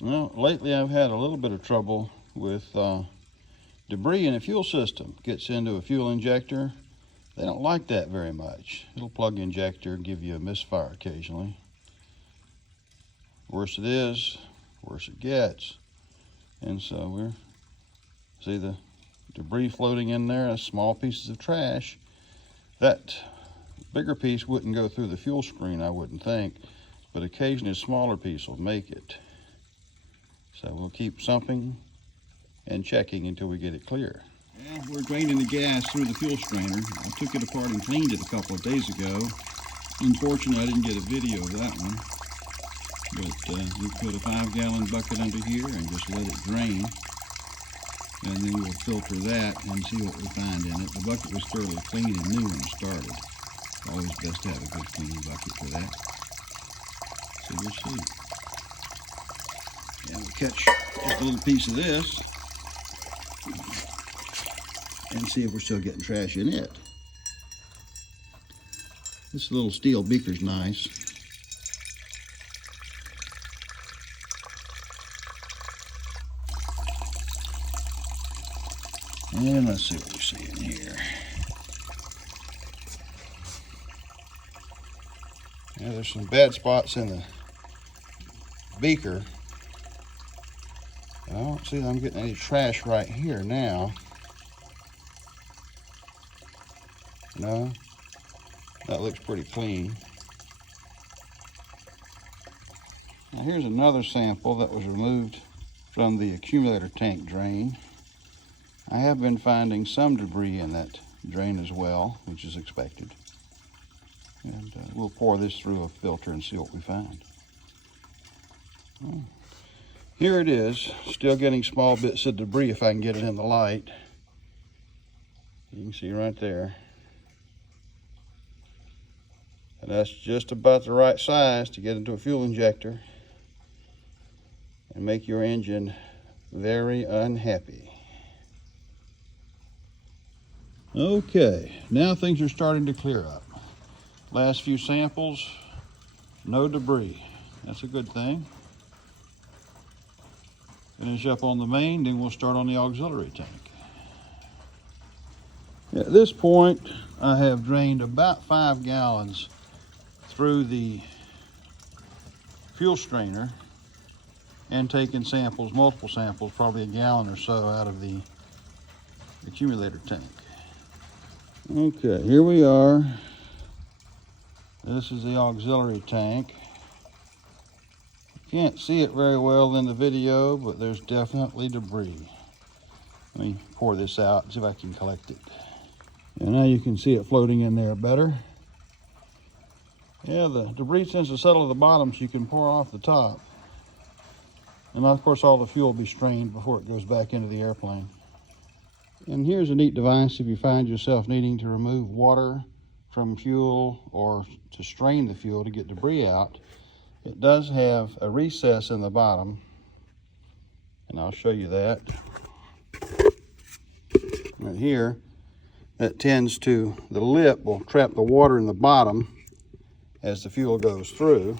Well, lately I've had a little bit of trouble with debris in a fuel system. Gets into a fuel injector. They don't like that very much. It'll plug the injector and give you a misfire occasionally. Worse it is, worse it gets. And so we're, see the debris floating in there, small pieces of trash. That bigger piece wouldn't go through the fuel screen, I wouldn't think, but occasionally a smaller piece will make it. So we'll keep sumping and checking until we get it clear. Yeah, we're draining the gas through the fuel strainer. I took it apart and cleaned it a couple of days ago. Unfortunately, I didn't get a video of that one. But we put a 5-gallon bucket under here and just let it drain. And then we'll filter that and see what we find in it. The bucket was thoroughly clean and new when it started. Always best to have a good clean bucket for that. So we'll see. And we'll catch just a little piece of this and see if we're still getting trash in it. This little steel beaker's nice. And let's see what we see in here. Yeah, there's some bad spots in the beaker. I don't see that I'm getting any trash right here now. No, that looks pretty clean. Now here's another sample that was removed from the accumulator tank drain. I have been finding some debris in that drain as well, which is expected. And we'll pour this through a filter and see what we find. Here it is, still getting small bits of debris if I can get it in the light. You can see right there. And that's just about the right size to get into a fuel injector and make your engine very unhappy. Okay, now things are starting to clear up. Last few samples, no debris. That's a good thing. Finish up on the main, then we'll start on the auxiliary tank. At this point, I have drained about 5 gallons through the fuel strainer and taken samples, multiple samples, probably a gallon or so out of the accumulator tank. Okay, here we are. This is the auxiliary tank. You can't see it very well in the video, but there's definitely debris. Let me pour this out and see if I can collect it. And now you can see it floating in there better. Yeah, the debris tends to settle to the bottom so you can pour off the top. And of course all the fuel will be strained before it goes back into the airplane. And here's a neat device if you find yourself needing to remove water from fuel or to strain the fuel to get debris out. It does have a recess in the bottom, and I'll show you that. Right here, that tends to, the lip will trap the water in the bottom as the fuel goes through.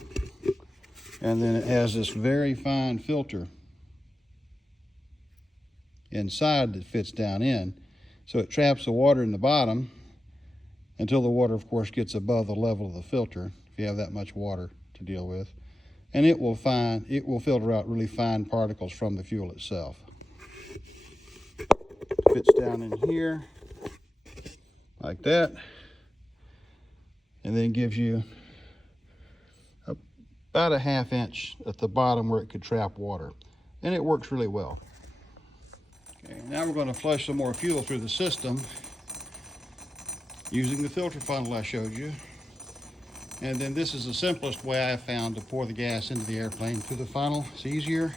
And then it has this very fine filter inside that fits down in. So it traps the water in the bottom until the water, of course, gets above the level of the filter, if you have that much water to deal with. And it will filter out really fine particles from the fuel itself. Fits down in here like that, and then gives you about a 1/2 inch at the bottom where it could trap water. And it works really well. Okay, now we're going to flush some more fuel through the system using the filter funnel I showed you. And then this is the simplest way I have found to pour the gas into the airplane through the funnel. It's easier.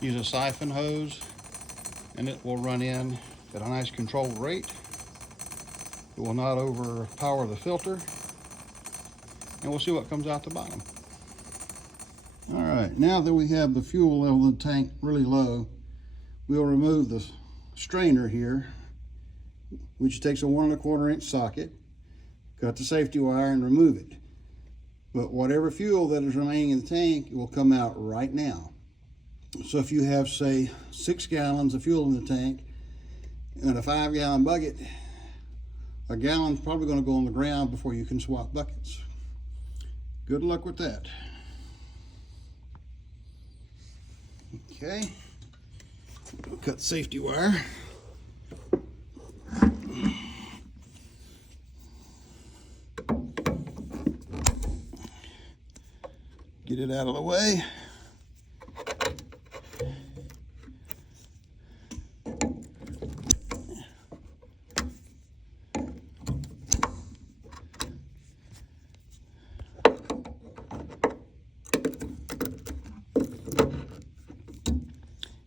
Use a siphon hose and it will run in at a nice controlled rate. It will not overpower the filter. And we'll see what comes out the bottom. All right, now that we have the fuel level in the tank really low, we'll remove the strainer here, which takes a 1 1/4 inch socket, cut the safety wire and remove it. But whatever fuel that is remaining in the tank will come out right now. So if you have, say, 6 gallons of fuel in the tank and a 5-gallon bucket, a gallon's probably going to go on the ground before you can swap buckets. Good luck with that. Okay, we'll cut the safety wire. Get it out of the way.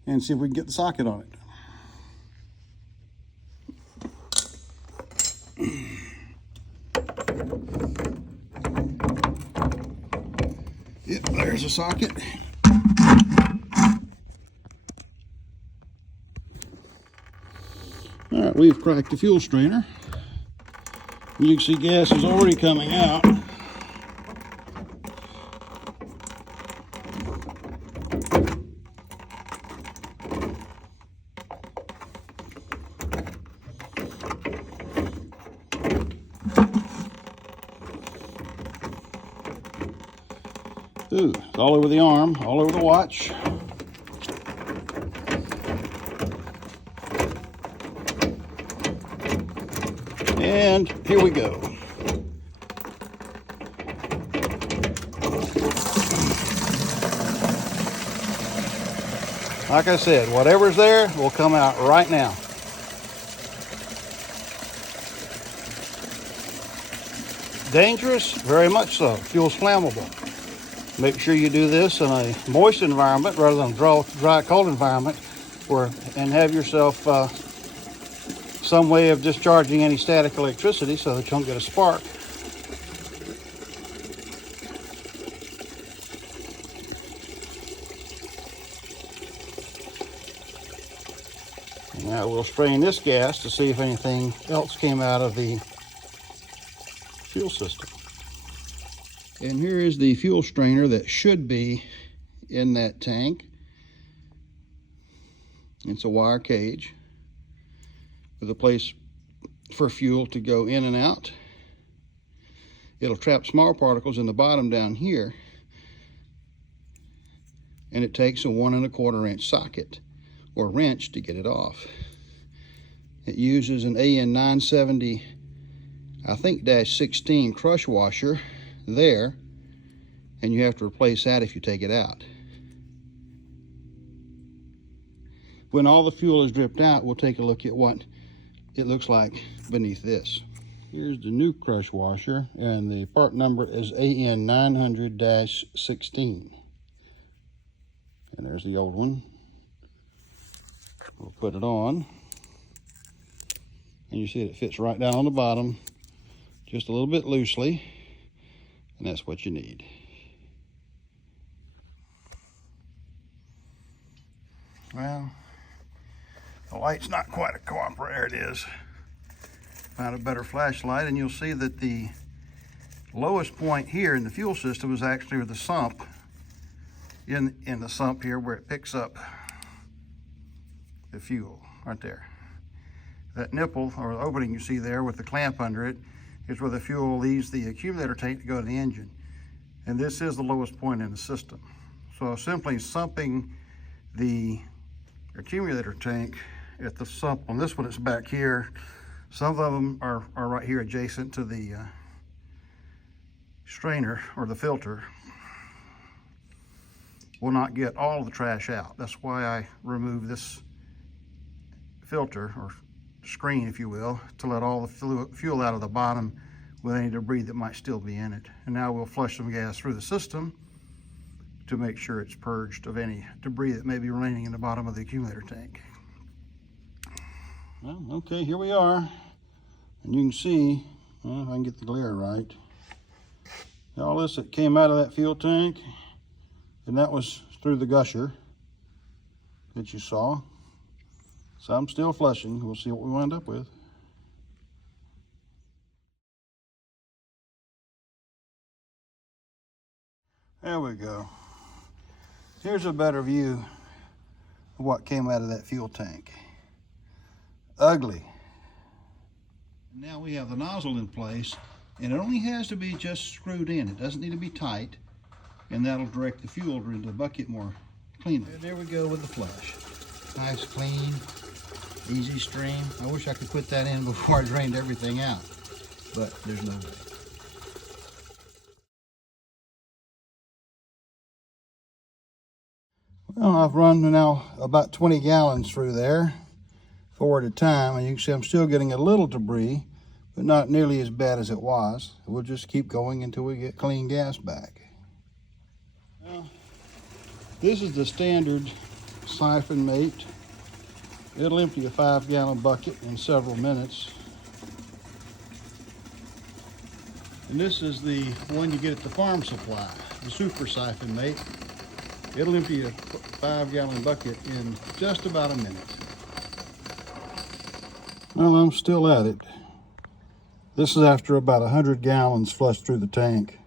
And see if we can get the socket on it. Yep, there's a socket. All right, we've cracked the fuel strainer. You can see gas is already coming out. Ooh, it's all over the arm, all over the watch. And here we go. Like I said, whatever's there will come out right now. Dangerous? Very much so. Fuel's flammable. Make sure you do this in a moist environment rather than a dry, cold environment, and have yourself some way of discharging any static electricity so that you don't get a spark. Now we'll strain this gas to see if anything else came out of the fuel system. And here is the fuel strainer that should be in that tank. It's a wire cage with a place for fuel to go in and out. It'll trap small particles in the bottom down here, and it takes a 1 1/4 inch socket or wrench to get it off. It uses an AN970, I think -16 crush washer there, and you have to replace that if you take it out. When all the fuel is dripped out, we'll take a look at what it looks like beneath this. Here's the new crush washer, and the part number is AN900-16. And there's the old one. We'll put it on, and you see it fits right down on the bottom, just a little bit loosely, and that's what you need. Well, the light's not quite a cooperator. There it is. Find a better flashlight, and you'll see that the lowest point here in the fuel system is actually the sump, in the sump here where it picks up the fuel, right there. That nipple, or the opening you see there with the clamp under it, is where the fuel leaves the accumulator tank to go to the engine. And this is the lowest point in the system. So simply sumping the accumulator tank at the sump, on this one it's back here. Some of them are right here adjacent to the strainer or the filter. Will not get all of the trash out. That's why I remove this filter, or screen if you will, to let all the fuel out of the bottom with any debris that might still be in it. And now we'll flush some gas through the system to make sure it's purged of any debris that may be remaining in the bottom of the accumulator tank. Well, okay, here we are. And you can see, well, if I can get the glare right, all this that came out of that fuel tank, and that was through the gusher that you saw. So I'm still flushing. We'll see what we wind up with. There we go. Here's a better view of what came out of that fuel tank. Ugly. Now we have the nozzle in place, and it only has to be just screwed in. It doesn't need to be tight, and that'll direct the fuel into the bucket more cleanly. And there we go with the flush. Nice, clean, easy stream. I wish I could put that in before I drained everything out, but there's no way. Well, I've run now about 20 gallons through there, 4 at a time, and you can see I'm still getting a little debris, but not nearly as bad as it was. We'll just keep going until we get clean gas back. Well, this is the standard siphon mate. It'll empty a 5-gallon bucket in several minutes. And this is the one you get at the farm supply, the super siphon mate. It'll empty a 5-gallon bucket in just about a minute. Well, I'm still at it. This is after about 100 gallons flushed through the tank.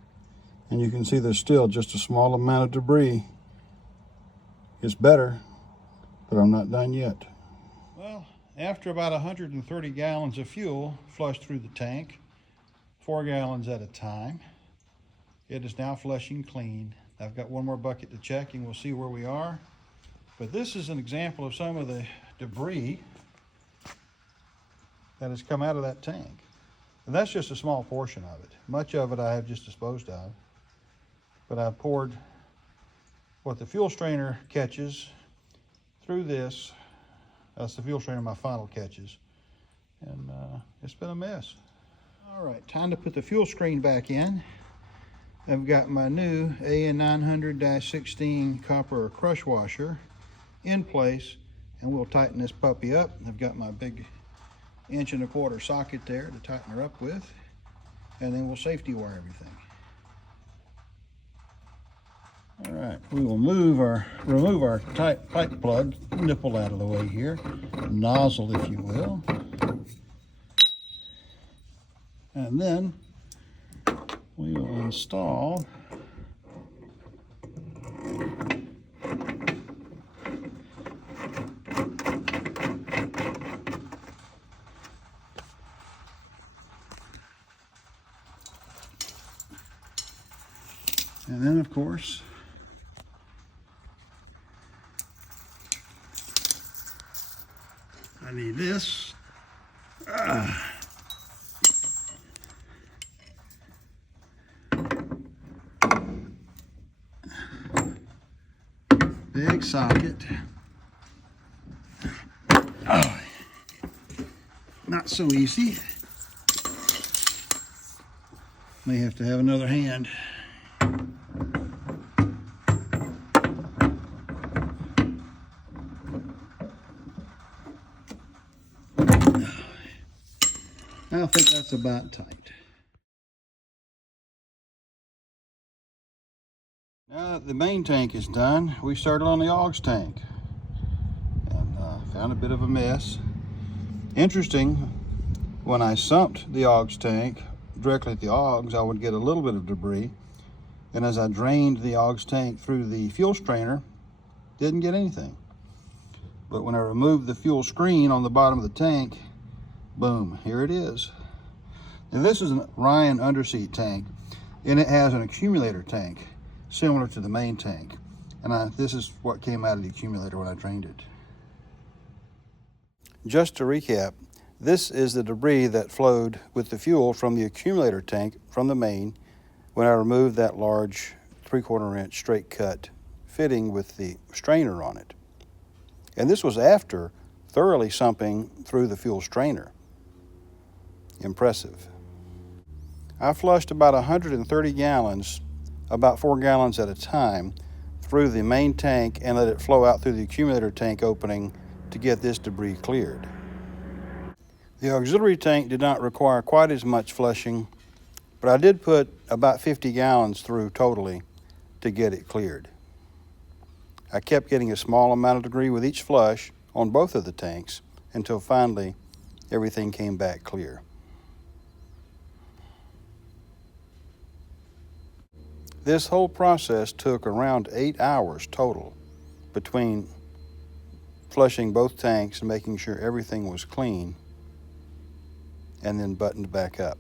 And you can see there's still just a small amount of debris. It's better, but I'm not done yet. Well, after about 130 gallons of fuel flushed through the tank, 4 gallons at a time, it is now flushing clean. I've got one more bucket to check and we'll see where we are. But this is an example of some of the debris that has come out of that tank. And that's just a small portion of it. Much of it I have just disposed of. But I've poured what the fuel strainer catches through this. That's the fuel strainer my funnel catches. And it's been a mess. All right, time to put the fuel screen back in. I've got my new AN 900-16 copper crush washer in place, and we'll tighten this puppy up. I've got my big 1.25 inch socket there to tighten her up with, and then we'll safety wire everything. All right, we will remove our pipe plug nipple out of the way here, nozzle if you will, and then we will install and then of course I need this. Big socket. Oh, not so easy. May have to have another hand. I think that's about tight. Now that the main tank is done, we started on the aux tank and found a bit of a mess. Interesting, when I sumped the aux tank directly at the aux, I would get a little bit of debris, and as I drained the aux tank through the fuel strainer, didn't get anything. But when I removed the fuel screen on the bottom of the tank, boom, here it is. Now this is an Ryan underseat tank, and it has an accumulator tank similar to the main tank. And this is what came out of the accumulator when I drained it. Just to recap, this is the debris that flowed with the fuel from the accumulator tank from the main when I removed that large 3/4 inch straight cut fitting with the strainer on it. And this was after thoroughly sumping through the fuel strainer. Impressive. I flushed about 130 gallons, about 4 gallons at a time, through the main tank and let it flow out through the accumulator tank opening to get this debris cleared. The auxiliary tank did not require quite as much flushing, but I did put about 50 gallons through totally to get it cleared. I kept getting a small amount of debris with each flush on both of the tanks until finally everything came back clear. This whole process took around 8 hours total between flushing both tanks and making sure everything was clean, and then buttoned back up.